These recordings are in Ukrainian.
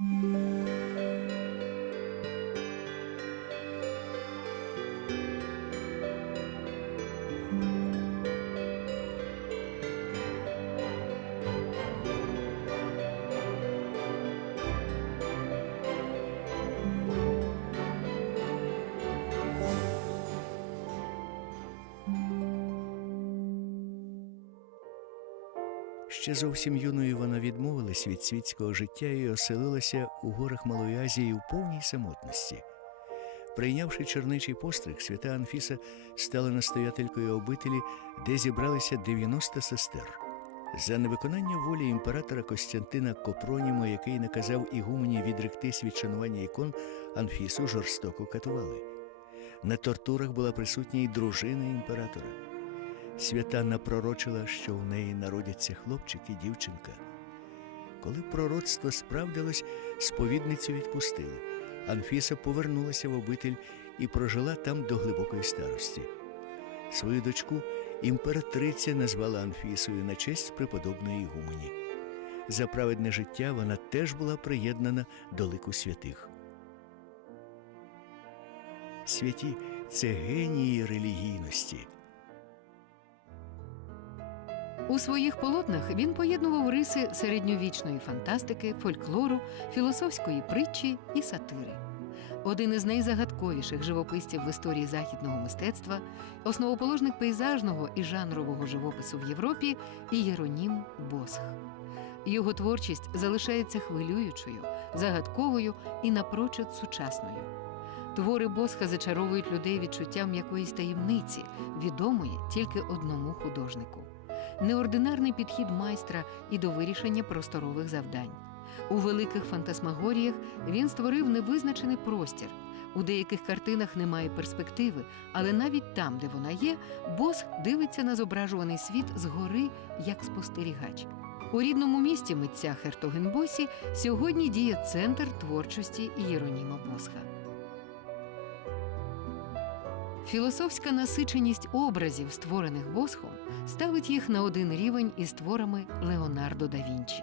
Música Ще зовсім юною вона відмовилась від світського життя і оселилася у горах Малої Азії у повній самотності. Прийнявши черничий постриг, свята Анфіса стала настоятелькою обителі, де зібралися 90 сестер. За невиконання волі імператора Костянтина Копронімо, який наказав ігумені відректись від шанування ікон, Анфісу жорстоко катували. На тортурах була присутня й дружина імператора. Свята напророчила, що у неї народяться хлопчик і дівчинка. Коли пророцтво справдилось, сповідницю відпустили. Анфіса повернулася в обитель і прожила там до глибокої старості. Свою дочку імператриця назвала Анфісою на честь преподобної Ігумені. За праведне життя вона теж була приєднана до лику святих. Святі це генії релігійності. У своїх полотнах він поєднував риси середньовічної фантастики, фольклору, філософської притчі і сатири. Один із найзагадковіших живописців в історії західного мистецтва, основоположник пейзажного і жанрового живопису в Європі Ієронім Босх. Його творчість залишається хвилюючою, загадковою і напрочуд сучасною. Твори Босха зачаровують людей відчуттям якоїсь таємниці, відомої тільки одному художнику неординарний підхід майстра і до вирішення просторових завдань. У великих фантасмагоріях він створив невизначений простір. У деяких картинах немає перспективи, але навіть там, де вона є, Босх дивиться на зображуваний світ згори як спостерігач. У рідному місті митця Хертогенбосі сьогодні діє центр творчості Єроніма Босха. Філософська насиченість образів, створених Босхом, ставить їх на один рівень із творами Леонардо да Вінчі.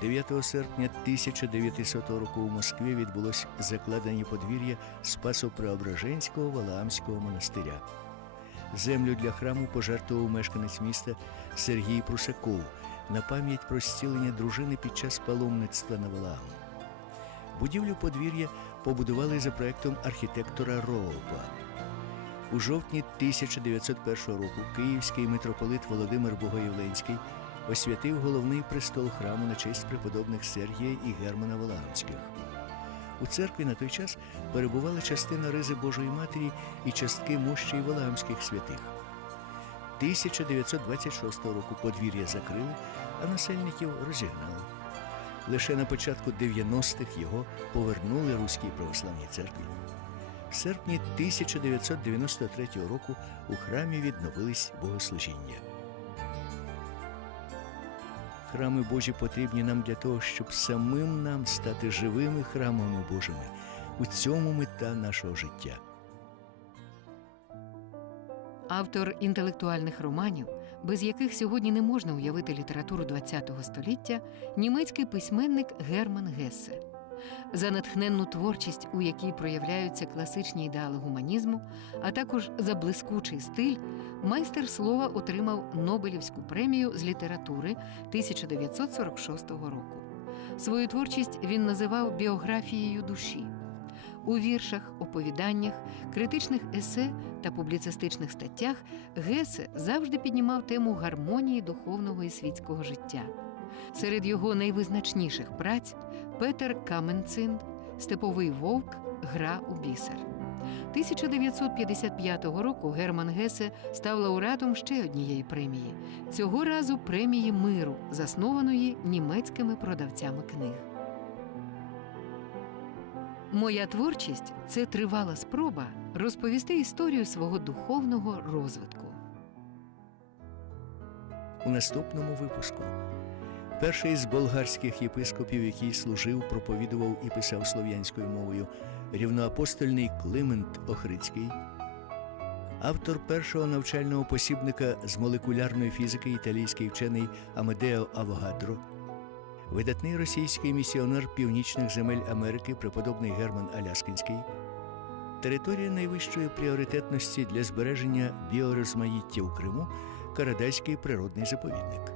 9 серпня 1900 року у Москві відбулось закладення подвір'я Спасо-Преображенського Валаамського монастиря. Землю для храму пожертвував мешканець міста Сергій Прусаков на пам'ять про зцілення дружини під час паломництва на Валаам. Будівлю подвір'я побудували за проектом архітектора Роупа. У жовтні 1901 року київський митрополит Володимир Богоявленський освятив головний престол храму на честь преподобних Сергія і Германа Валаамських. У церкві на той час перебувала частина ризи Божої Матері і частки мощей Валаамських святих. 1926 року подвір'я закрили, а насельників розігнали. Лише на початку 90-х його повернули Руській православній церкві. В серпні 1993 року у храмі відновились богослужіння. Храми Божі потрібні нам для того, щоб самим нам стати живими храмами Божими. У цьому мета нашого життя. Автор інтелектуальних романів, без яких сьогодні не можна уявити літературу ХХ століття, німецький письменник Герман Гессе. За натхненну творчість, у якій проявляються класичні ідеали гуманізму, а також за блискучий стиль, майстер слова отримав Нобелівську премію з літератури 1946 року. Свою творчість він називав біографією душі. У віршах, оповіданнях, критичних есе та публіцистичних статтях Гесе завжди піднімав тему гармонії духовного і світського життя. Серед його найвизначніших праць Петер Каменцинд, Степовий вовк, Гра у бісер. 1955 року Герман Гесе став лауреатом ще однієї премії цього разу премії миру, заснованої німецькими продавцями книг. Моя творчість це тривала спроба розповісти історію свого духовного розвитку. У наступному випуску. Перший з болгарських єпископів, який служив, проповідував і писав слов'янською мовою, рівноапостольний Климент Охридський, автор першого навчального посібника з молекулярної фізики італійський вчений Амедео Авогадро, видатний російський місіонер північних земель Америки, преподобний Герман Аляскінський, територія найвищої пріоритетності для збереження біорозмаїття у Криму Карадайський природний заповідник.